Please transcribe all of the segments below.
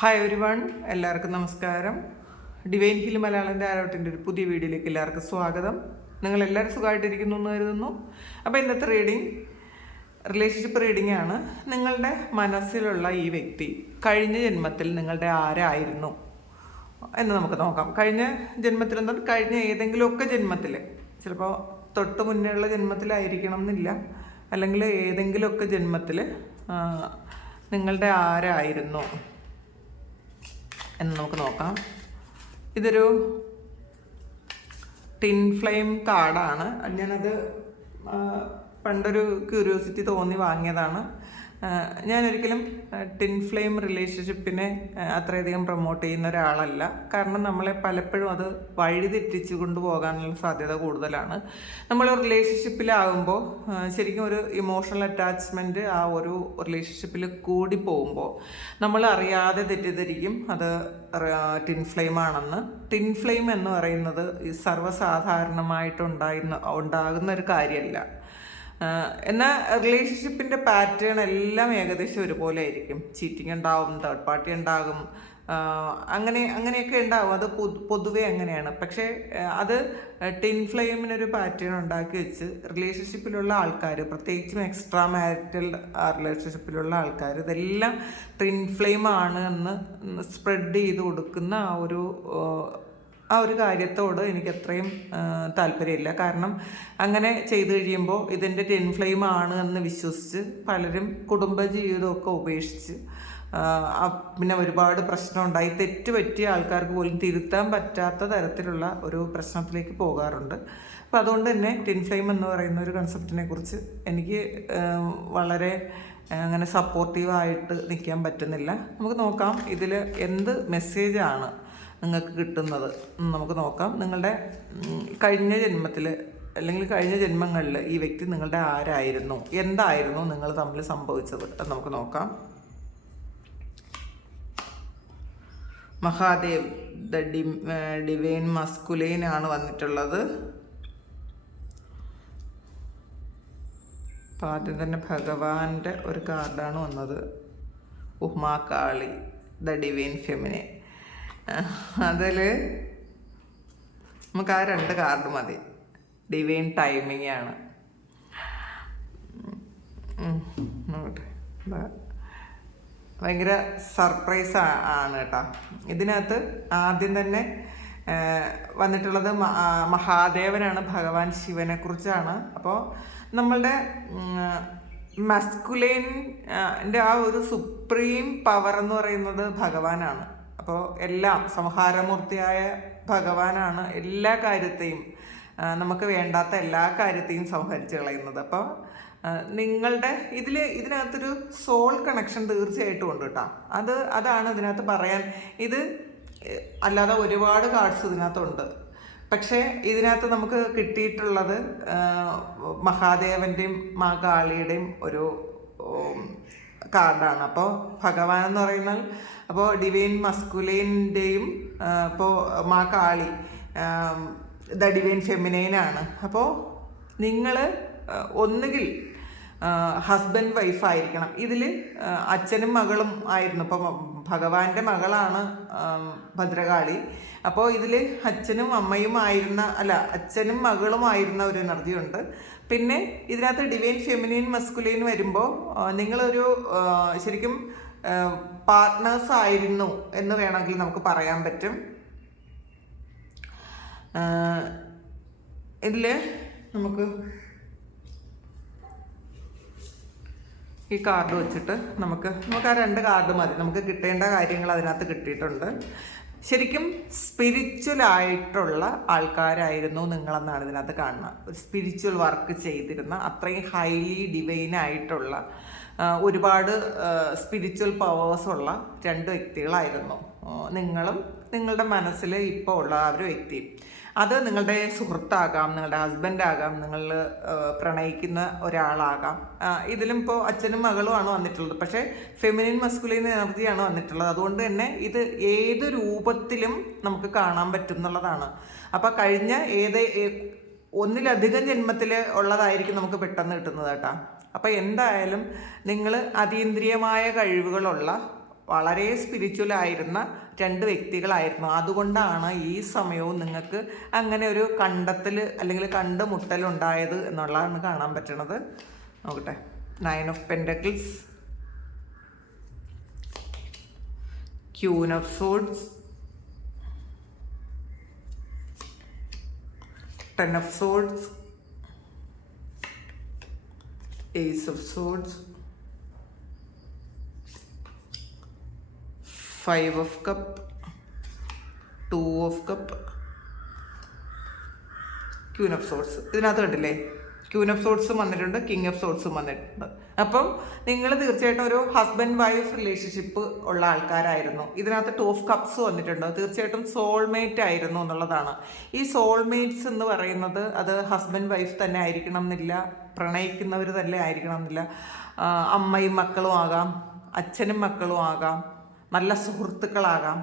Hi ഒരു one എല്ലാവർക്കും നമസ്കാരം. ഡിവൈൻ ഹിൽ മലയാളന്റെ ആരോട്ടിന്റെ ഒരു പുതിയ വീഡിയോയിലേക്ക് എല്ലാവർക്കും സ്വാഗതം. നിങ്ങൾ എല്ലാവരും സുഖമായിട്ടിരിക്കുന്നു എന്ന് കരുതുന്നു. അപ്പോൾ ഇന്നത്തെ റീഡിങ് റിലേഷൻഷിപ്പ് റീഡിംഗ് ആണ്. നിങ്ങളുടെ മനസ്സിലുള്ള ഈ വ്യക്തി കഴിഞ്ഞ ജന്മത്തിൽ നിങ്ങളുടെ ആരായിരുന്നു എന്ന് നമുക്ക് നോക്കാം. കഴിഞ്ഞ ജന്മത്തിൽ എന്താ കഴിഞ്ഞ ഏതെങ്കിലുമൊക്കെ ജന്മത്തിൽ ചിലപ്പോൾ തൊട്ട് മുന്നേ ഉള്ള ജന്മത്തിലായിരിക്കണം എന്നില്ല. അല്ലെങ്കിൽ ഏതെങ്കിലുമൊക്കെ ജന്മത്തിൽ നിങ്ങളുടെ ആരായിരുന്നു? എന്ന് നമുക്ക് നോക്കാം. ഇതൊരു ടിൻ ഫ്ലെയിം കാർഡാണ്. ഞാനത് പണ്ടൊരു ക്യൂരിയോസിറ്റി തോന്നി വാങ്ങിയതാണ്. ഞാനൊരിക്കലും ടിൻ ഫ്ലെയിം റിലേഷൻഷിപ്പിനെ അത്രയധികം പ്രൊമോട്ട് ചെയ്യുന്ന ഒരാളല്ല. കാരണം നമ്മളെ പലപ്പോഴും അത് വഴിതെറ്റിച്ചു കൊണ്ടുപോകാനുള്ള സാധ്യത കൂടുതലാണ്. നമ്മൾ റിലേഷൻഷിപ്പിലാകുമ്പോൾ ശരിക്കും ഒരു ഇമോഷണൽ അറ്റാച്ച്മെന്റ് ആ ഒരു റിലേഷൻഷിപ്പിൽ കൂടി പോകുമ്പോൾ നമ്മൾ അറിയാതെ തെറ്റിദ്ധരിക്കും. അത് ടിൻ ഫ്ലെയിം ആണെന്ന്. ടിൻ ഫ്ലെയിം എന്ന് പറയുന്നത് സർവസാധാരണമായിട്ട് സർവസാധാരണമായിട്ടുണ്ടായിരുന്ന ഉണ്ടാകുന്ന ഒരു കാര്യമല്ല എന്നാൽ റിലേഷൻഷിപ്പിന്റെ പാറ്റേൺ എല്ലാം ഏകദേശം ഒരുപോലെ ആയിരിക്കും. ചീറ്റിംഗ് ഉണ്ടാവും തേർഡ് പാർട്ടി ഉണ്ടാകും. അങ്ങനെ അങ്ങനെയൊക്കെ ഉണ്ടാവും. അത് പൊതുവെ അങ്ങനെയാണ്. പക്ഷേ അത് ടിൻ ഫ്ലെയിമിനൊരു പാറ്റേൺ ഉണ്ടാക്കി വെച്ച് റിലേഷൻഷിപ്പിലുള്ള ആൾക്കാർ പ്രത്യേകിച്ചും എക്സ്ട്രാ മാരിറ്റൽ റിലേഷൻഷിപ്പിലുള്ള ആൾക്കാർ ഇതെല്ലാം ടിൻ ഫ്ലെയിം ആണ് എന്ന് സ്പ്രെഡ് ചെയ്ത് കൊടുക്കുന്ന ആ ഒരു ആ ഒരു കാര്യത്തോട് എനിക്ക് അത്രയും താല്പര്യമില്ല. കാരണം അങ്ങനെ ചെയ്തു കഴിയുമ്പോൾ ഇതിന്റെ ടെൻ ഫ്ലെയിം ആണ് എന്ന് വിശ്വസിച്ച് പലരും കുടുംബജീവിതമൊക്കെ ഉപേക്ഷിച്ച് പിന്നെ ഒരുപാട് പ്രശ്നം ഉണ്ടായി തെറ്റ് പറ്റിയ ആൾക്കാർക്ക് പോലും തിരുത്താൻ പറ്റാത്ത തരത്തിലുള്ള ഒരു പ്രശ്നത്തിലേക്ക് പോകാറുണ്ട്. അപ്പോൾ അതുകൊണ്ട് തന്നെ ടെൻ ഫ്ലെയിം എന്ന് പറയുന്ന ഒരു കൺസെപ്റ്റിനെ കുറിച്ച് എനിക്ക് വളരെ അങ്ങനെ സപ്പോർട്ടീവായിട്ട് നിൽക്കാൻ പറ്റുന്നില്ല. നമുക്ക് നോക്കാം ഇതിൽ എന്ത് മെസ്സേജാണ് നിങ്ങൾക്ക് കിട്ടുന്നത് നമുക്ക് നോക്കാം. നിങ്ങളുടെ കഴിഞ്ഞ ജന്മത്തിൽ അല്ലെങ്കിൽ കഴിഞ്ഞ ജന്മങ്ങളിൽ ഈ വ്യക്തി നിങ്ങളുടെ ആരായിരുന്നു? എന്തായിരുന്നു നിങ്ങൾ തമ്മിൽ സംഭവിച്ചത് അത് നമുക്ക് നോക്കാം. Mahadev the d divine masculine ആണ് വന്നിട്ടുള്ളത്. അപ്പം ആദ്യം തന്നെ ഭഗവാന്റെ ഒരു കാർഡാണ് വന്നത്. ഉമാകാളി ദ ഡിവൈൻ ഫെമിനെ അതിൽ നമുക്ക് ആ രണ്ട് കാർഡ് മതി. ഡിവൈൻ ടൈമിംഗ് ആണ്. ഭയങ്കര സർപ്രൈസ് ആണ് കേട്ടോ. ഇതിനകത്ത് ആദ്യം തന്നെ വന്നിട്ടുള്ളത് മഹാദേവനാണ് ഭഗവാൻ ശിവനെ കുറിച്ചാണ്. അപ്പോൾ നമ്മളുടെ മസ്കുലൈൻ ആ ഒരു സുപ്രീം പവർ എന്ന് പറയുന്നത് ഭഗവാനാണ്. അപ്പോൾ എല്ലാം സംഹാരമൂർത്തിയായ ഭഗവാനാണ് എല്ലാ കാര്യത്തെയും നമുക്ക് വേണ്ടാത്ത എല്ലാ കാര്യത്തെയും സംഹരിച്ച് കളയുന്നത്. അപ്പോൾ നിങ്ങളുടെ ഇതിൽ ഇതിനകത്തൊരു സോൾ കണക്ഷൻ തീർച്ചയായിട്ടും ഉണ്ട് കേട്ടോ അത് അതാണ് ഇതിനകത്ത് പറയാൻ. ഇത് അല്ലാതെ ഒരുപാട് കാർഡ്സ് ഇതിനകത്തുണ്ട്. പക്ഷേ ഇതിനകത്ത് നമുക്ക് കിട്ടിയിട്ടുള്ളത് മഹാദേവന്റെയും മഹാകാളിയുടെയും ഒരു കാർഡാണ് അപ്പോൾ ഭഗവാൻ എന്ന് പറയുന്നത് അപ്പോൾ ഡിവൈൻ മസ്കുലൈന്റെയും ഇപ്പോൾ മാ കാളി ദ ഡിവൈൻ ഫെമിനൈനാണ് അപ്പോൾ നിങ്ങൾ ഒന്നുകിൽ ഹസ്ബൻഡ് വൈഫായിരിക്കണം ഇതിൽ അച്ഛനും മകളും ആയിരുന്നു. ഇപ്പം ഭഗവാന്റെ മകളാണ് ഭദ്രകാളി. അപ്പോൾ ഇതിൽ അച്ഛനും അമ്മയും ആയിരുന്ന അല്ല അച്ഛനും മകളും ആയിരുന്ന ഒരു എനർജി ഉണ്ട്. പിന്നെ ഇതിനകത്ത് ഡിവൈൻ ഫെമിനിൻ മസ്കുലീൻ വരുമ്പോൾ നിങ്ങളൊരു ശരിക്കും പാർട്ട്നേഴ്സ് ആയിരുന്നു എന്ന് വേണമെങ്കിൽ നമുക്ക് പറയാൻ പറ്റും. ഇതിൽ നമുക്ക് ഈ കാർഡ് വെച്ചിട്ട് നമുക്ക് നമുക്ക് ആ രണ്ട് കാർഡ് മതി. നമുക്ക് കിട്ടേണ്ട കാര്യങ്ങൾ അതിനകത്ത് കിട്ടിയിട്ടുണ്ട്. ശരിക്കും സ്പിരിച്വലായിട്ടുള്ള ആൾക്കാരായിരുന്നു നിങ്ങളെന്നാണ് ഇതിനകത്ത് കാണുന്നത്. ഒരു സ്പിരിച്വൽ വർക്ക് ചെയ്തിരുന്ന അത്രയും ഹൈലി ആ, ഒരുപാട് സ്പിരിച്വൽ പവേഴ്സ് ഉള്ള രണ്ട് വ്യക്തികളായിരുന്നു. നിങ്ങളും നിങ്ങളുടെ മനസ്സിൽ ഇപ്പോൾ ഉള്ള ആ ഒരു വ്യക്തിയും അത് നിങ്ങളുടെ സുഹൃത്താകാം നിങ്ങളുടെ ഹസ്ബൻഡാകാം നിങ്ങൾ പ്രണയിക്കുന്ന ഒരാളാകാം. ഇതിലും ഇപ്പോൾ അച്ഛനും മകളുമാണ് വന്നിട്ടുള്ളത്. പക്ഷേ ഫെമിനിൻ മസ്കുലിൻ എനർജിയാണ് വന്നിട്ടുള്ളത്. അതുകൊണ്ട് തന്നെ ഇത് ഏത് രൂപത്തിലും നമുക്ക് കാണാൻ പറ്റും എന്നുള്ളതാണ്. അപ്പോൾ കഴിഞ്ഞ ഏത് ഒന്നിലധികം ജന്മത്തിൽ ഉള്ളതായിരിക്കും നമുക്ക് പെട്ടെന്ന് കിട്ടുന്നത് കേട്ടോ. അപ്പോൾ എന്തായാലും നിങ്ങൾ അതീന്ദ്രിയമായ കഴിവുകളുള്ള വളരെ സ്പിരിച്വൽ ആയിരുന്ന രണ്ട് വ്യക്തികളായിരുന്നു. അതുകൊണ്ടാണ് ഈ സമയവും നിങ്ങൾക്ക് അങ്ങനെ ഒരു കണ്ടെത്തൽ അല്ലെങ്കിൽ കണ്ടുമുട്ടൽ ഉണ്ടായത് എന്നുള്ളതാണ് കാണാൻ പറ്റണത്. നോക്കട്ടെ. Nine of pentacles queen of swords ten of swords ace of Swords, Five of Cup, Two of Cup, Queen of Swords. ഇതിനകത്ത് കണ്ടില്ലേ ക്യൂൻ ഓഫ് സോട്സും വന്നിട്ടുണ്ട് കിങ് ഓഫ് സോട്സും വന്നിട്ടുണ്ട്. അപ്പം നിങ്ങൾ തീർച്ചയായിട്ടും ഒരു ഹസ്ബൻഡ് വൈഫ് റിലേഷൻഷിപ്പ് ഉള്ള ആൾക്കാരായിരുന്നു. ഇതിനകത്ത് ടു ഓഫ് കപ്സ് വന്നിട്ടുണ്ട്. തീർച്ചയായിട്ടും സോൾമേറ്റ് ആയിരുന്നു എന്നുള്ളതാണ്. ഈ സോൾമേറ്റ്സ് എന്ന് പറയുന്നത് അത് ഹസ്ബൻഡ് വൈഫ് തന്നെ ആയിരിക്കണം എന്നില്ല പ്രണയിക്കുന്നവർ തന്നെ ആയിരിക്കണം എന്നില്ല. അമ്മയും മക്കളും ആകാം അച്ഛനും മക്കളും ആകാം നല്ല സുഹൃത്തുക്കളാകാം.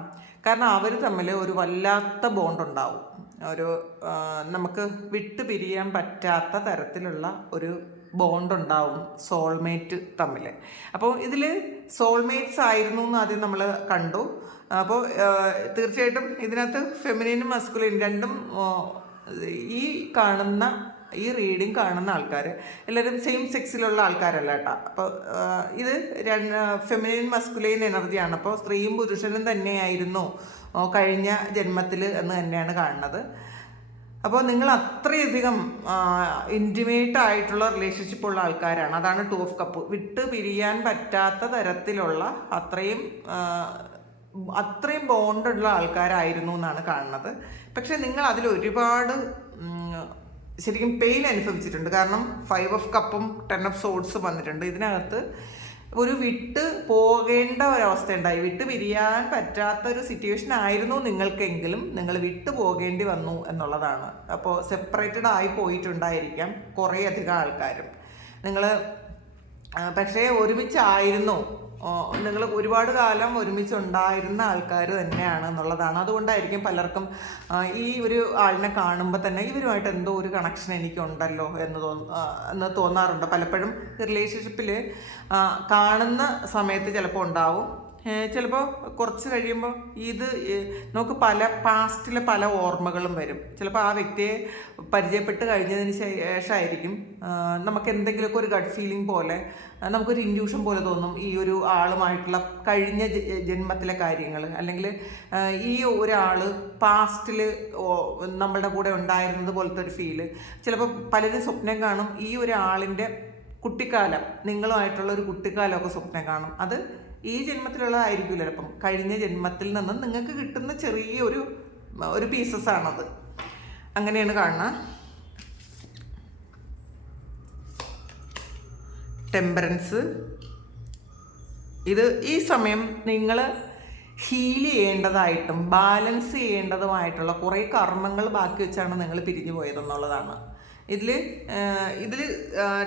കാരണം അവർ തമ്മിൽ ഒരു വല്ലാത്ത ബോണ്ട് ഉണ്ടാവും. ഒരു നമുക്ക് വിട്ടു പിരിയാൻ പറ്റാത്ത തരത്തിലുള്ള ഒരു ബോണ്ട് ഉണ്ടാവും സോൾമേറ്റ് തമ്മിൽ അപ്പോൾ ഇതിൽ സോൾമേറ്റ്സ് ആയിരുന്നു എന്ന് ആദ്യം നമ്മൾ കണ്ടു. അപ്പോൾ തീർച്ചയായിട്ടും ഇതിനകത്ത് ഫെമിനിനും മസ്കുലിൻ രണ്ടും ഈ കാണുന്ന ഈ റീഡിങ് കാണുന്ന ആൾക്കാർ എല്ലാവരും സെയിം സെക്സിലുള്ള ആൾക്കാരല്ല കേട്ടോ. അപ്പോൾ ഇത് രണ്ട് ഫെമിനിൻ മസ്കുലൈൻ എനർജിയാണ് അപ്പോൾ സ്ത്രീയും പുരുഷനും തന്നെയായിരുന്നു. കഴിഞ്ഞ ജന്മത്തിൽ എന്ന് തന്നെയാണ് കാണുന്നത്. അപ്പോൾ നിങ്ങൾ അത്രയധികം ഇന്റിമേറ്റ് ആയിട്ടുള്ള റിലേഷൻഷിപ്പ് ഉള്ള ആൾക്കാരാണ്. അതാണ് ടു ഓഫ് കപ്പ് വിട്ട് പിരിയാൻ പറ്റാത്ത തരത്തിലുള്ള അത്രയും അത്രയും ബോണ്ടുള്ള ആൾക്കാരായിരുന്നു എന്നാണ് കാണുന്നത്. പക്ഷെ നിങ്ങൾ അതിൽ ഒരുപാട് ശരിക്കും പെയിൻ അനുഭവിച്ചിട്ടുണ്ട്. കാരണം ഫൈവ് ഓഫ് കപ്പും ടെൻ ഓഫ് സോഡ്സും വന്നിട്ടുണ്ട്. ഇതിനകത്ത് ഒരു വിട്ട് പോകേണ്ട ഒരവസ്ഥ ഉണ്ടായി വിട്ട് പിരിയാൻ പറ്റാത്ത ഒരു സിറ്റുവേഷൻ ആയിരുന്നു നിങ്ങൾക്കെങ്കിലും. നിങ്ങൾ വിട്ട് പോകേണ്ടി വന്നു എന്നുള്ളതാണ്. അപ്പോൾ സെപ്പറേറ്റഡ് ആയി പോയിട്ടുണ്ടായിരിക്കാം കുറേ അധികം ആൾക്കാരും നിങ്ങൾ പക്ഷേ ഒരുമിച്ചായിരുന്നു. നിങ്ങൾ ഒരുപാട് കാലം ഒരുമിച്ചുണ്ടായിരുന്ന ആൾക്കാർ തന്നെയാണ് എന്നുള്ളതാണ്. അതുകൊണ്ടായിരിക്കും പലർക്കും ഈ ഒരു ആളിനെ കാണുമ്പോൾ തന്നെ ഇവരുമായിട്ട് എന്തോ ഒരു കണക്ഷൻ എനിക്കുണ്ടല്ലോ എന്ന് തോന്നുന്നു എന്ന് തോന്നാറുണ്ട്. പലപ്പോഴും റിലേഷൻഷിപ്പിൽ കാണുന്ന സമയത്ത് ചിലപ്പോൾ ഉണ്ടാവും. ചിലപ്പോൾ കുറച്ച് കഴിയുമ്പോൾ ഇത് നമുക്ക് പല പാസ്റ്റിലെ പല ഓർമ്മകളും വരും. ചിലപ്പോൾ ആ വ്യക്തിയെ പരിചയപ്പെട്ട് കഴിഞ്ഞതിന് ശേഷമായിരിക്കും നമുക്ക് എന്തെങ്കിലുമൊക്കെ ഒരു ഗഡ് ഫീലിംഗ് പോലെ നമുക്കൊരു ഇൻഡ്യൂഷൻ പോലെ തോന്നും ഈ ഒരു ആളുമായിട്ടുള്ള കഴിഞ്ഞ ജന്മത്തിലെ കാര്യങ്ങൾ അല്ലെങ്കിൽ ഈ ഒരാൾ പാസ്റ്റിൽ നമ്മളുടെ കൂടെ ഉണ്ടായിരുന്നത് പോലത്തെ ഒരു ഫീൽ ചിലപ്പോൾ പലരും സ്വപ്നം കാണും ഈ ഒരാളിന്റെ കുട്ടിക്കാലം നിങ്ങളുമായിട്ടുള്ള ഒരു കുട്ടിക്കാലമൊക്കെ സ്വപ്നം കാണും. അത് ഈ ജന്മത്തിലുള്ളതായിരിക്കില്ല ഇപ്പം കഴിഞ്ഞ ജന്മത്തിൽ നിന്ന് നിങ്ങൾക്ക് കിട്ടുന്ന ചെറിയ ഒരു ഒരു പീസസ് ആണത്. അങ്ങനെയാണ് കാണുന്നത് ടെമ്പറൻസ് ഇത് ഈ സമയം നിങ്ങൾ ഹീൽ ചെയ്യേണ്ടതായിട്ടും ബാലൻസ് ചെയ്യേണ്ടതുമായിട്ടുള്ള കുറേ കർമ്മങ്ങൾ ബാക്കി വെച്ചാണ് നിങ്ങൾ പിരിഞ്ഞു പോയതെന്നുള്ളതാണ്. ഇതിൽ ഇതിൽ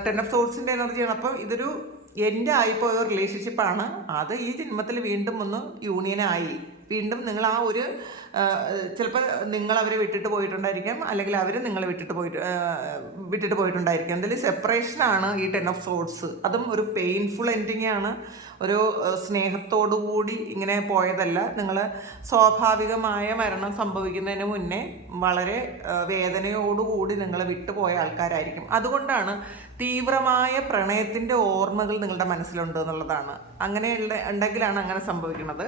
ടെൻ ഓഫ് സോഴ്സിന്റെ എനർജിയാണ് അപ്പം ഇതൊരു എന്റെ ആയിപ്പോയ റിലേഷൻഷിപ്പാണ് അത് ഈ ജന്മത്തിൽ വീണ്ടും ഒന്ന് യൂണിയനായി വീണ്ടും നിങ്ങൾ ആ ഒരു ചിലപ്പോൾ നിങ്ങൾ അവരെ വിട്ടിട്ട് പോയിട്ടുണ്ടായിരിക്കാം അല്ലെങ്കിൽ അവർ നിങ്ങൾ വിട്ടിട്ട് പോയിട്ട് വിട്ടിട്ട് പോയിട്ടുണ്ടായിരിക്കാം. എന്തായാലും സെപ്പറേഷനാണ് ഈ ടെൻ ഓഫ് സോഴ്സ് അതും ഒരു പെയിൻഫുൾ എൻഡിങ് ആണ്. ഒരു സ്നേഹത്തോടു കൂടി ഇങ്ങനെ പോയതല്ല. നിങ്ങൾ സ്വാഭാവികമായ മരണം സംഭവിക്കുന്നതിന് മുന്നേ വളരെ വേദനയോടുകൂടി നിങ്ങൾ വിട്ടുപോയ ആൾക്കാരായിരിക്കും. അതുകൊണ്ടാണ് തീവ്രമായ പ്രണയത്തിന്റെ ഓർമ്മകൾ നിങ്ങളുടെ മനസ്സിലുണ്ട് എന്നുള്ളതാണ്. അങ്ങനെയുള്ള ഉണ്ടെങ്കിലാണ് അങ്ങനെ സംഭവിക്കുന്നത്.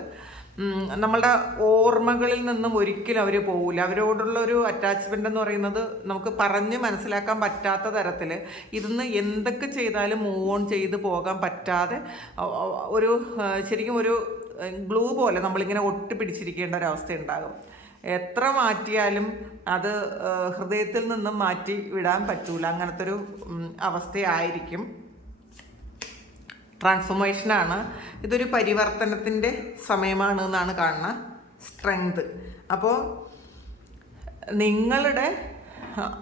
നമ്മളുടെ ഓർമ്മകളിൽ നിന്നും ഒരിക്കലും അവർ പോകില്ല അവരോടുള്ള ഒരു അറ്റാച്ച്മെന്റ് എന്ന് പറയുന്നത് നമുക്ക് പറഞ്ഞ് മനസ്സിലാക്കാൻ പറ്റാത്ത തരത്തിൽ ഇതിന്ന് എന്തൊക്കെ ചെയ്താലും മൂവ് ഓൺ ചെയ്ത് പോകാൻ പറ്റാതെ ഒരു ശരിക്കും ഒരു ഗ്ലൂ പോലെ നമ്മളിങ്ങനെ ഒട്ടി പിടിച്ചിരിക്കേണ്ട ഒരവസ്ഥ ഉണ്ടാകും. എത്ര മാറ്റിയാലും അത് ഹൃദയത്തിൽ നിന്നും മാറ്റി വിടാൻ പറ്റൂല. അങ്ങനത്തെ ഒരു അവസ്ഥയായിരിക്കും. ട്രാൻസ്ഫോർമേഷനാണ് ഇതൊരു പരിവർത്തനത്തിന്റെ സമയമാണ് എന്നാണ് കാണുന്നത്. സ്ട്രെങ്ത് അപ്പോൾ നിങ്ങളുടെ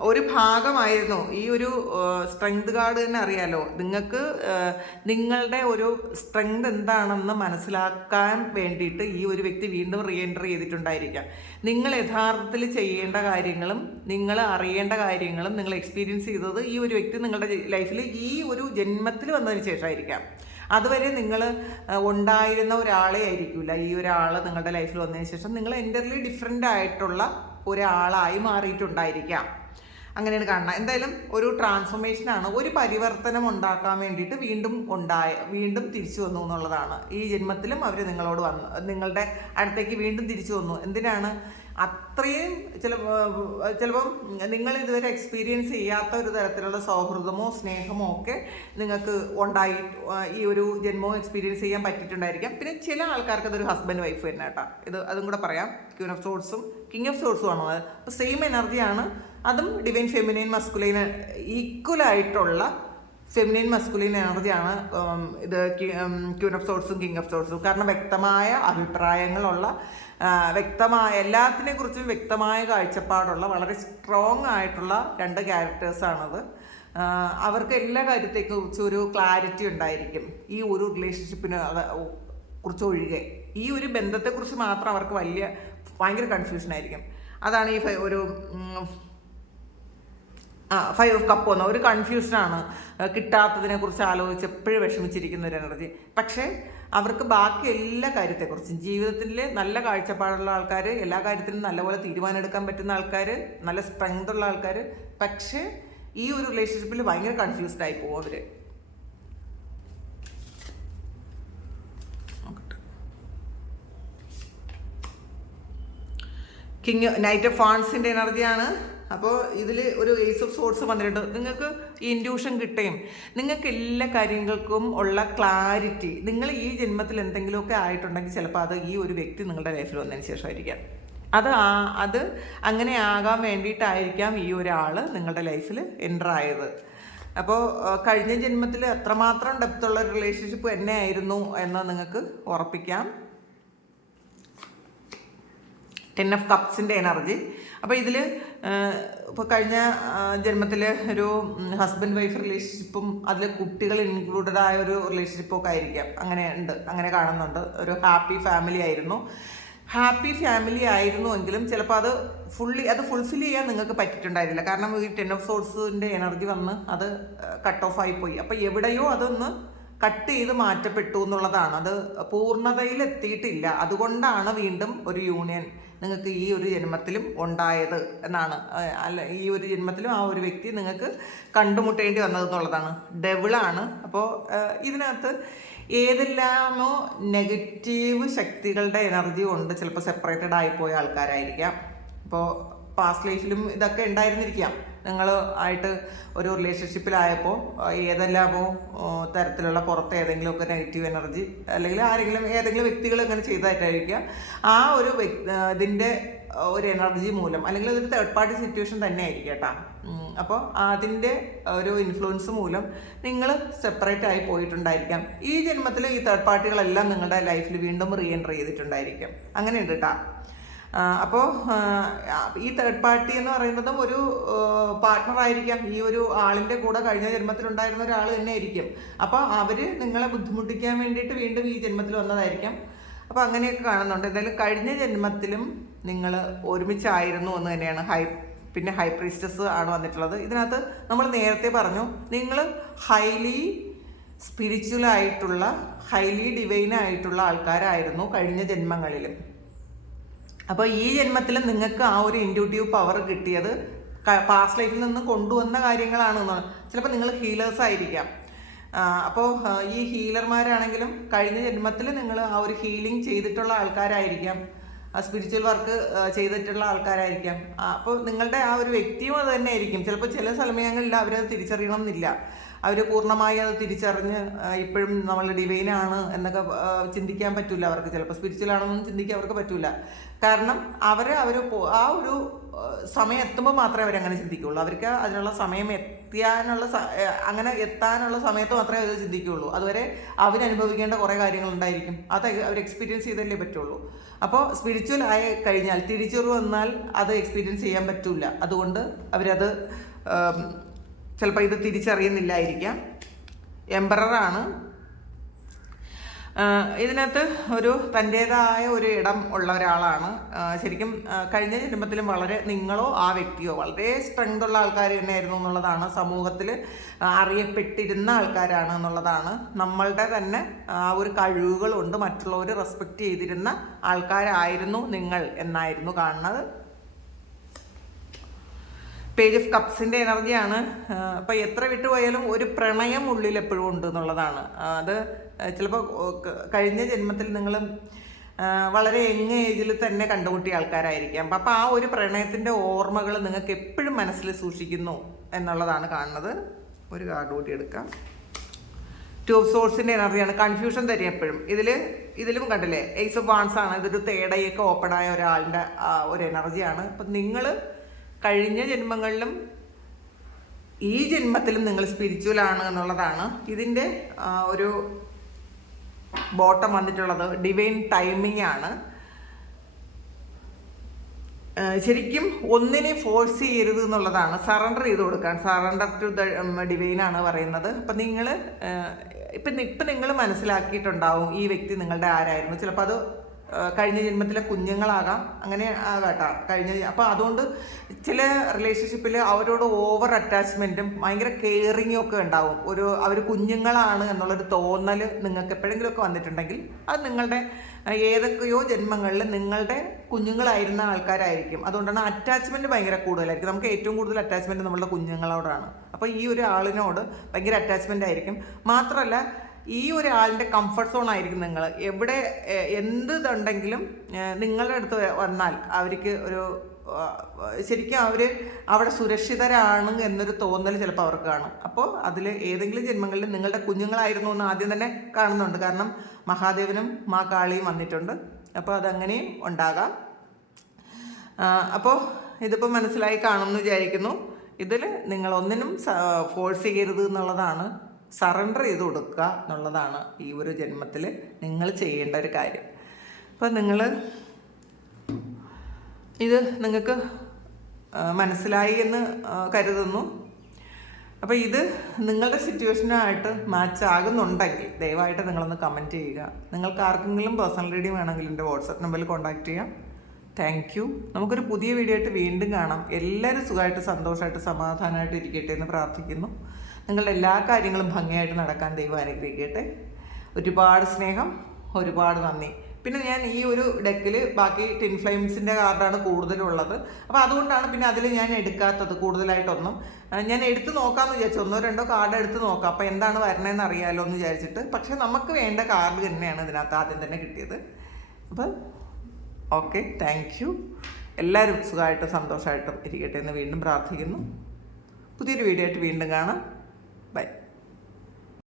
ഒരു ഭാഗമായിരുന്നു ഈ ഒരു സ്ട്രെങ്ത് കാർഡ് തന്നെ അറിയാലോ. നിങ്ങൾക്ക് നിങ്ങളുടെ ഒരു സ്ട്രെങ്ത് എന്താണെന്ന് മനസ്സിലാക്കാൻ വേണ്ടിയിട്ട് ഈ ഒരു വ്യക്തി വീണ്ടും റീ എൻട്രി ചെയ്തിട്ടുണ്ടായിരിക്കാം. നിങ്ങൾ യഥാർത്ഥത്തിൽ ചെയ്യേണ്ട കാര്യങ്ങളും നിങ്ങൾ അറിയേണ്ട കാര്യങ്ങളും നിങ്ങൾ എക്സ്പീരിയൻസ് ചെയ്തത് ഈ ഒരു വ്യക്തി നിങ്ങളുടെ ലൈഫിൽ ഈ ഒരു ജന്മത്തിൽ വന്നതിന് ശേഷമായിരിക്കാം. അതുവരെ നിങ്ങൾ ഉണ്ടായിരുന്ന ഒരാളെ ആയിരിക്കില്ല ഈ ഒരാൾ നിങ്ങളുടെ ലൈഫിൽ വന്നതിന് ശേഷം നിങ്ങൾ എന്റർലി ഡിഫറെന്റ് ആയിട്ടുള്ള ഒരാളായി മാറിയിട്ടുണ്ടായിരിക്കാം. അങ്ങനെയാണ് കാണുന്നത്. എന്തായാലും ഒരു ട്രാൻസ്ഫോർമേഷനാണ് ഒരു പരിവർത്തനം ഉണ്ടാക്കാൻ വേണ്ടിയിട്ട് വീണ്ടും ഉണ്ടായ വീണ്ടും തിരിച്ചു വന്നു എന്നുള്ളതാണ്. ഈ ജന്മത്തിലും അവർ നിങ്ങളോട് വന്നു നിങ്ങളുടെ അടുത്തേക്ക് വീണ്ടും തിരിച്ചു വന്നു. എന്തിനാണ് അത്രയും ചില ചിലപ്പം നിങ്ങൾ ഇതുവരെ എക്സ്പീരിയൻസ് ചെയ്യാത്ത ഒരു തരത്തിലുള്ള സൗഹൃദമോ സ്നേഹമോ ഒക്കെ നിങ്ങൾക്ക് ഉണ്ടായി ഈ ഒരു ജന്മവും എക്സ്പീരിയൻസ് ചെയ്യാൻ പറ്റിയിട്ടുണ്ടായിരിക്കാം. പിന്നെ ചില ആൾക്കാർക്ക് അതൊരു ഹസ്ബൻഡ് വൈഫ് തന്നെ കേട്ടോ. ഇത് അതും കൂടെ പറയാം. ക്യൂൻ ഓഫ് സോഴ്സും കിങ് ഓഫ് സോഴ്സും ആണ് അപ്പോൾ സെയിം എനർജിയാണ് അതും ഡിവൈൻ ഫെമിനൈൻ മസ്കുലൈൻ ഈക്വലായിട്ടുള്ള ഫെമിനൈൻ മസ്കുലിൻ എനർജിയാണ് ഇത് ക്യൂൻ ഓഫ് സോട്സും കിങ് ഓഫ് സോട്സും കാരണം വ്യക്തമായ അഭിപ്രായങ്ങളുള്ള വ്യക്തമായ എല്ലാത്തിനെ കുറിച്ചും വ്യക്തമായ കാഴ്ചപ്പാടുള്ള വളരെ സ്ട്രോങ് ആയിട്ടുള്ള രണ്ട് ക്യാരക്ടേഴ്സാണത് അവർക്ക് എല്ലാ കാര്യത്തെക്കുറിച്ചും ഒരു ക്ലാരിറ്റി ഉണ്ടായിരിക്കും. ഈ ഒരു റിലേഷൻഷിപ്പിന് കുറിച്ച് ഒഴികെ. ഈ ഒരു ബന്ധത്തെക്കുറിച്ച് മാത്രം അവർക്ക് വലിയ ഭയങ്കര കൺഫ്യൂഷൻ ആയിരിക്കും. അതാണ് ഈ ഒരു ആ ഫൈവ് ഓഫ് കപ്പ് വന്ന. ഒരു കൺഫ്യൂഷനാണ് കിട്ടാത്തതിനെ കുറിച്ച് ആലോചിച്ച് എപ്പോഴും വിഷമിച്ചിരിക്കുന്ന ഒരു എനർജി പക്ഷേ അവർക്ക് ബാക്കി എല്ലാ കാര്യത്തെക്കുറിച്ചും ജീവിതത്തിൽ നല്ല കാഴ്ചപ്പാടുള്ള ആൾക്കാർ എല്ലാ കാര്യത്തിലും നല്ലപോലെ തീരുമാനം എടുക്കാൻ പറ്റുന്ന ആൾക്കാർ നല്ല സ്ട്രെങ്ത് ഉള്ള ആൾക്കാർ പക്ഷേ ഈ ഒരു റിലേഷൻഷിപ്പിൽ ഭയങ്കര കൺഫ്യൂസ്ഡ് ആയി പോകും അവർ കിങ് നൈറ്റ് ഓഫ് ഫാൺസിന്റെ എനർജിയാണ് അപ്പോൾ ഇതിൽ ഒരു ഏസ് ഓഫ് സോർട്സ് വന്നിട്ടുണ്ട്. നിങ്ങൾക്ക് ഈ ഇൻഡ്യൂഷൻ കിട്ടുകയും നിങ്ങൾക്ക് എല്ലാ കാര്യങ്ങൾക്കും ഉള്ള ക്ലാരിറ്റി നിങ്ങൾ ഈ ജന്മത്തിൽ എന്തെങ്കിലുമൊക്കെ ആയിട്ടുണ്ടെങ്കിൽ ചിലപ്പോൾ അത് ഈ ഒരു വ്യക്തി നിങ്ങളുടെ ലൈഫിൽ വന്നതിന് ശേഷമായിരിക്കാം. അത് ആ- അത് അങ്ങനെ ആകാൻ വേണ്ടിയിട്ടായിരിക്കാം ഈ ഒരാൾ നിങ്ങളുടെ ലൈഫിൽ എന്റർ ആയത്. അപ്പോൾ കഴിഞ്ഞ ജന്മത്തിൽ എത്രമാത്രം ഡെപ്തുള്ള റിലേഷൻഷിപ്പ് എന്നെ ആയിരുന്നു എന്ന് നിങ്ങൾക്ക് ഉറപ്പിക്കാം. ടെൻ ഓഫ് കപ്സിന്റെ എനർജി അപ്പോൾ ഇതിൽ ഇപ്പോൾ കഴിഞ്ഞ ജന്മത്തിൽ ഒരു ഹസ്ബൻഡ് വൈഫ് റിലേഷൻഷിപ്പും അതിൽ കുട്ടികൾ ഇൻക്ലൂഡഡ് ആയ ഒരു റിലേഷൻഷിപ്പും ഒക്കെ ആയിരിക്കാം. അങ്ങനെ ഉണ്ട്. അങ്ങനെ കാണുന്നുണ്ട്. ഒരു ഹാപ്പി ഫാമിലി ആയിരുന്നു. ഹാപ്പി ഫാമിലി ആയിരുന്നു എങ്കിലും ചിലപ്പോൾ അത് ഫുള്ളി അത് ഫുൾഫിൽ ചെയ്യാൻ നിങ്ങൾക്ക് പറ്റിയിട്ടുണ്ടായിരുന്നില്ല. കാരണം ഈ ടെൻ ഓഫ് സോഴ്സിന്റെ എനർജി വന്ന് അത് കട്ട് ഓഫ് ആയി പോയി. അപ്പോൾ എവിടെയോ അതൊന്ന് കട്ട് ചെയ്ത് മാറ്റപ്പെട്ടു എന്നുള്ളതാണ്. അത് പൂർണതയിൽ എത്തിയിട്ടില്ല അതുകൊണ്ടാണ് വീണ്ടും ഒരു യൂണിയൻ നിങ്ങൾക്ക് ഈ ഒരു ജന്മത്തിലും ഉണ്ടായത് എന്നാണ്. അല്ല ഈ ഒരു ജന്മത്തിലും ആ ഒരു വ്യക്തി നിങ്ങൾക്ക് കണ്ടുമുട്ടേണ്ടി വന്നത് എന്നുള്ളതാണ്. ഡെവിളാണ് അപ്പോൾ ഇതിനകത്ത് ഏതെല്ലാമോ നെഗറ്റീവ് ശക്തികളുടെ എനർജി കൊണ്ട് ചിലപ്പോൾ സെപ്പറേറ്റഡ് ആയിപ്പോയ ആൾക്കാരായിരിക്കാം. അപ്പോൾ പാസ്റ്റ് ലൈഫിലും ഇതൊക്കെ ഉണ്ടായിരുന്നിരിക്കാം. നിങ്ങൾ ആയിട്ട് ഒരു റിലേഷൻഷിപ്പിലായപ്പോൾ ഏതെല്ലാമോ തരത്തിലുള്ള പുറത്ത് ഏതെങ്കിലുമൊക്കെ നെഗറ്റീവ് എനർജി അല്ലെങ്കിൽ ആരെങ്കിലും ഏതെങ്കിലും വ്യക്തികൾ അങ്ങനെ ചെയ്തതായിട്ടായിരിക്കാം. ആ ഒരു ഇതിന്റെ ഒരു എനർജി മൂലം അല്ലെങ്കിൽ അതൊരു തേർഡ് പാർട്ടി സിറ്റുവേഷൻ തന്നെ ആയിരിക്കും കേട്ടോ അപ്പോൾ അതിന്റെ ഒരു ഇൻഫ്ലുവൻസ് മൂലം നിങ്ങൾ സെപ്പറേറ്റ് ആയി പോയിട്ടുണ്ടായിരിക്കാം. ഈ ജന്മത്തിൽ ഈ തേർഡ് പാർട്ടികളെല്ലാം നിങ്ങളുടെ ലൈഫിൽ വീണ്ടും റീ എൻട്രി ചെയ്തിട്ടുണ്ടായിരിക്കും. അങ്ങനെയുണ്ട് കേട്ടോ. അപ്പോൾ ഈ തേർഡ് പാർട്ടി എന്ന് പറയുന്നതും ഒരു പാർട്ട്ണർ ആയിരിക്കാം. ഈ ഒരു ആളിന്റെ കൂടെ കഴിഞ്ഞ ജന്മത്തിലുണ്ടായിരുന്ന ഒരാൾ തന്നെ ആയിരിക്കും. അപ്പോൾ അവർ നിങ്ങളെ ബുദ്ധിമുട്ടിക്കാൻ വേണ്ടിയിട്ട് വീണ്ടും ഈ ജന്മത്തിൽ വന്നതായിരിക്കാം. അപ്പോൾ അങ്ങനെയൊക്കെ കാണുന്നുണ്ട്. എന്തായാലും കഴിഞ്ഞ ജന്മത്തിലും നിങ്ങൾ ഒരുമിച്ചായിരുന്നു എന്ന് തന്നെയാണ്. ഹൈ പിന്നെ ഹൈ പ്രീസ്റ്റസ് ആണ് വന്നിട്ടുള്ളത്. ഇതിനകത്ത് നമ്മൾ നേരത്തെ പറഞ്ഞു നിങ്ങൾ ഹൈലി സ്പിരിച്വൽ ആയിട്ടുള്ള ഹൈലി ഡിവൈൻ ആയിട്ടുള്ള ആൾക്കാരായിരുന്നു കഴിഞ്ഞ ജന്മങ്ങളിലും. അപ്പോൾ ഈ ജന്മത്തിൽ നിങ്ങൾക്ക് ആ ഒരു ഇൻഡ്യൂട്ടീവ് പവർ കിട്ടിയത് പാസ്റ്റ് ലൈഫിൽ നിന്ന് കൊണ്ടുവന്ന കാര്യങ്ങളാണ് ചിലപ്പോൾ നിങ്ങൾ ഹീലേഴ്സ് ആയിരിക്കാം. അപ്പോൾ ഈ ഹീലർമാരാണെങ്കിലും കഴിഞ്ഞ ജന്മത്തിൽ നിങ്ങൾ ആ ഒരു ഹീലിംഗ് ചെയ്തിട്ടുള്ള ആൾക്കാരായിരിക്കാം. സ്പിരിച്വൽ വർക്ക് ചെയ്തിട്ടുള്ള ആൾക്കാരായിരിക്കാം. അപ്പോൾ നിങ്ങളുടെ ആ ഒരു വ്യക്തിയും അത് തന്നെ ആയിരിക്കും ചിലപ്പോൾ ചില സമയങ്ങളിൽ അവരത് തിരിച്ചറിയണം എന്നില്ല. അവർ പൂർണമായി അത് തിരിച്ചറിഞ്ഞ് ഇപ്പോഴും നമ്മൾ ഡിവൈനാണ് എന്നൊക്കെ ചിന്തിക്കാൻ പറ്റില്ല അവർക്ക്. ചിലപ്പോൾ സ്പിരിച്വൽ ആണെന്നൊന്നും ചിന്തിക്കാൻ അവർക്ക് പറ്റില്ല കാരണം അവർ അവർ ആ ഒരു സമയം എത്തുമ്പോൾ മാത്രമേ അവരങ്ങനെ ചിന്തിക്കുകയുള്ളൂ അവർക്ക് അതിനുള്ള സമയം എത്തിയാനുള്ള അങ്ങനെ എത്താനുള്ള സമയത്ത് മാത്രമേ അവർ ചിന്തിക്കുകയുള്ളൂ അതുവരെ അവരനുഭവിക്കേണ്ട കുറേ കാര്യങ്ങളുണ്ടായിരിക്കും അത് അവർ എക്സ്പീരിയൻസ് ചെയ്തല്ലേ പറ്റുള്ളൂ. അപ്പോൾ സ്പിരിച്വൽ ആയി കഴിഞ്ഞാൽ തിരിച്ചറിവ് വന്നാൽ അത് എക്സ്പീരിയൻസ് ചെയ്യാൻ പറ്റില്ല അതുകൊണ്ട് അവരത് ചിലപ്പോൾ ഇത് തിരിച്ചറിയുന്നില്ലായിരിക്കാം. എംബററാണ് ഇതിനകത്ത് ഒരു തന്റേതായ ഒരു ഇടം ഉള്ള ഒരാളാണ്. ശരിക്കും കഴിഞ്ഞ ജന്മത്തിലും വളരെ നിങ്ങളോ ആ വ്യക്തിയോ വളരെ സ്ട്രെങ്ത് ഉള്ള ആൾക്കാർ തന്നെയായിരുന്നു എന്നുള്ളതാണ്. സമൂഹത്തിൽ അറിയപ്പെട്ടിരുന്ന ആൾക്കാരാണ് എന്നുള്ളതാണ്. നമ്മളുടെ തന്നെ ആ ഒരു കഴിവുകളുണ്ട്. മറ്റുള്ളവർ റെസ്പെക്റ്റ് ചെയ്തിരുന്ന ആൾക്കാരായിരുന്നു നിങ്ങൾ എന്നായിരുന്നു കാണുന്നത്. പേജ് ഓഫ് കപ്സിന്റെ എനർജിയാണ്. അപ്പോൾ എത്ര വിട്ടുപോയാലും ഒരു പ്രണയം ഉള്ളിൽ എപ്പോഴും ഉണ്ട് എന്നുള്ളതാണ്. അത് ചിലപ്പോൾ കഴിഞ്ഞ ജന്മത്തിൽ നിങ്ങൾ വളരെ യങ് ഏജിൽ തന്നെ കണ്ടുകൂട്ടിയ ആൾക്കാരായിരിക്കാം. അപ്പോൾ ആ ഒരു പ്രണയത്തിന്റെ ഓർമ്മകൾ നിങ്ങൾക്ക് എപ്പോഴും മനസ്സിൽ സൂക്ഷിക്കുന്നു എന്നുള്ളതാണ് കാണുന്നത്. ഒരു കാർഡ് കൂട്ടി എടുക്കാം. ടു ഓഫ് സോഴ്സിന്റെ എനർജിയാണ്. കൺഫ്യൂഷൻ തരും എപ്പോഴും. ഇതിൽ ഇതിലും കണ്ടില്ലേ? എയ്സ് ഓഫ് വാൺസ് ആണ്. ഇതൊരു തേടയൊക്കെ ഓപ്പൺ ആയ ഒരാളുടെ ഒരു എനർജിയാണ്. അപ്പം നിങ്ങൾ കഴിഞ്ഞ ജന്മങ്ങളിലും ഈ ജന്മത്തിലും നിങ്ങൾ സ്പിരിച്വൽ ആണ് എന്നുള്ളതാണ്. ഇതിന്റെ ഒരു ബോട്ടം വന്നിട്ടുള്ളത്. ഡിവൈൻ ടൈമിംഗ് ആണ്. ശരിക്കും ഒന്നിനെ ഫോഴ്സ് ചെയ്യരുത് എന്നുള്ളതാണ്. സറണ്ടർ ചെയ്ത് കൊടുക്കാൻ. സറണ്ടർ ടു ദ ഡിവൈൻ ആണ് പറയുന്നത്. അപ്പം നിങ്ങൾ ഇപ്പം ഇപ്പം നിങ്ങൾ മനസ്സിലാക്കിയിട്ടുണ്ടാവും ഈ വ്യക്തി നിങ്ങളുടെ ആരായിരുന്നു. ചിലപ്പോൾ അത് കഴിഞ്ഞ ജന്മത്തിലെ കുഞ്ഞുങ്ങളാകാം. അങ്ങനെ ആകാട്ടോ. കഴിഞ്ഞ അപ്പോൾ അതുകൊണ്ട് ചില റിലേഷൻഷിപ്പിൽ അവരോട് ഓവർ അറ്റാച്ച്മെന്റും ഭയങ്കര കെയറിങ്ങും ഒക്കെ ഉണ്ടാവും. ഒരു അവർ കുഞ്ഞുങ്ങളാണ് എന്നുള്ളൊരു തോന്നൽ നിങ്ങൾക്ക് എപ്പോഴെങ്കിലുമൊക്കെ വന്നിട്ടുണ്ടെങ്കിൽ അത് നിങ്ങളുടെ ഏതൊക്കെയോ ജന്മങ്ങളിൽ നിങ്ങളുടെ കുഞ്ഞുങ്ങളായിരുന്ന ആൾക്കാരായിരിക്കും. അതുകൊണ്ടാണ് അറ്റാച്ച്മെന്റ് ഭയങ്കര കൂടുതലായിരിക്കും. നമുക്ക് ഏറ്റവും കൂടുതൽ അറ്റാച്ച്മെന്റ് നമ്മളുടെ കുഞ്ഞുങ്ങളോടാണ്. അപ്പോൾ ഈ ഒരു ആളിനോട് ഭയങ്കര അറ്റാച്ച്മെന്റ് ആയിരിക്കും. മാത്രമല്ല ഈ ഒരാളിന്റെ കംഫർട്ട് സോൺ ആയിരിക്കും നിങ്ങൾ എവിടെ എന്ത് ഇതുണ്ടെങ്കിലും നിങ്ങളുടെ അടുത്ത് വന്നാൽ അവർക്ക് ഒരു ശരിക്കും അവർ അവിടെ സുരക്ഷിതരാണ് എന്നൊരു തോന്നൽ ചിലപ്പോൾ അവർക്ക് കാണും. അപ്പോൾ അതിൽ ഏതെങ്കിലും ജന്മങ്ങളിൽ നിങ്ങളുടെ കുഞ്ഞുങ്ങളായിരുന്നു എന്ന് ആദ്യം തന്നെ കാണുന്നുണ്ട്. കാരണം മഹാദേവനും മാ കാളിയും വന്നിട്ടുണ്ട്. അപ്പോൾ അതങ്ങനെയും ഉണ്ടാകാം. അപ്പോൾ ഇതിപ്പോൾ മനസ്സിലായി കാണുമെന്ന് വിചാരിക്കുന്നു. ഇതിൽ നിങ്ങൾ ഒന്നിനും ഫോഴ്സ് ചെയ്യരുത് എന്നുള്ളതാണ് സറണ്ടർ ചെയ്ത് കൊടുക്കുക എന്നുള്ളതാണ് ഈ ഒരു ജന്മത്തിൽ നിങ്ങൾ ചെയ്യേണ്ട ഒരു കാര്യം. അപ്പോൾ നിങ്ങൾ ഇത് നിങ്ങൾക്ക് മനസ്സിലായി എന്ന് കരുതുന്നു. അപ്പോൾ ഇത് നിങ്ങളുടെ സിറ്റുവേഷനായിട്ട് മാച്ച് ആകുന്നുണ്ടെങ്കിൽ ദയവായിട്ട് നിങ്ങളൊന്ന് കമന്റ് ചെയ്യുക. നിങ്ങൾക്ക് ആർക്കെങ്കിലും പേഴ്സണൽ റീഡിങ് വേണമെങ്കിൽ എന്റെ വാട്സപ്പ് നമ്പറിൽ കോൺടാക്റ്റ് ചെയ്യാം. താങ്ക് യു നമുക്കൊരു പുതിയ വീഡിയോ ആയിട്ട് വീണ്ടും കാണാം. എല്ലാവരും സുഖമായിട്ട് സന്തോഷമായിട്ട് സമാധാനമായിട്ട് ഇരിക്കട്ടെ എന്ന് പ്രാർത്ഥിക്കുന്നു. നിങ്ങളുടെ എല്ലാ കാര്യങ്ങളും ഭംഗിയായിട്ട് നടക്കാൻ ദൈവം അനുഗ്രഹിക്കട്ടെ. ഒരുപാട് സ്നേഹം ഒരുപാട് നന്ദി. പിന്നെ ഞാൻ ഈ ഒരു ഡെക്കിൽ ബാക്കി ടിൻ ഫ്ലെയിംസിന്റെ കാർഡാണ് കൂടുതലുള്ളത്. അപ്പോൾ അതുകൊണ്ടാണ് പിന്നെ അതിൽ ഞാൻ എടുക്കാത്തത് കൂടുതലായിട്ടൊന്നും. ഞാൻ എടുത്ത് നോക്കാമെന്ന് വിചാരിച്ചു. ഒന്നോ രണ്ടോ കാർഡ് എടുത്ത് നോക്കാം. അപ്പോൾ എന്താണ് വരണതെന്ന് അറിയാമല്ലോ എന്ന് വിചാരിച്ചിട്ട്. പക്ഷേ നമുക്ക് വേണ്ട കാർഡ് തന്നെയാണ് ഇതിനകത്ത് ആദ്യം തന്നെ കിട്ടിയത്. അപ്പോൾ ഓക്കെ താങ്ക് യു എല്ലാവരും സുഖമായിട്ടും സന്തോഷമായിട്ടും ഇരിക്കട്ടെ എന്ന് വീണ്ടും പ്രാർത്ഥിക്കുന്നു. പുതിയൊരു വീഡിയോ ആയിട്ട് വീണ്ടും കാണാം.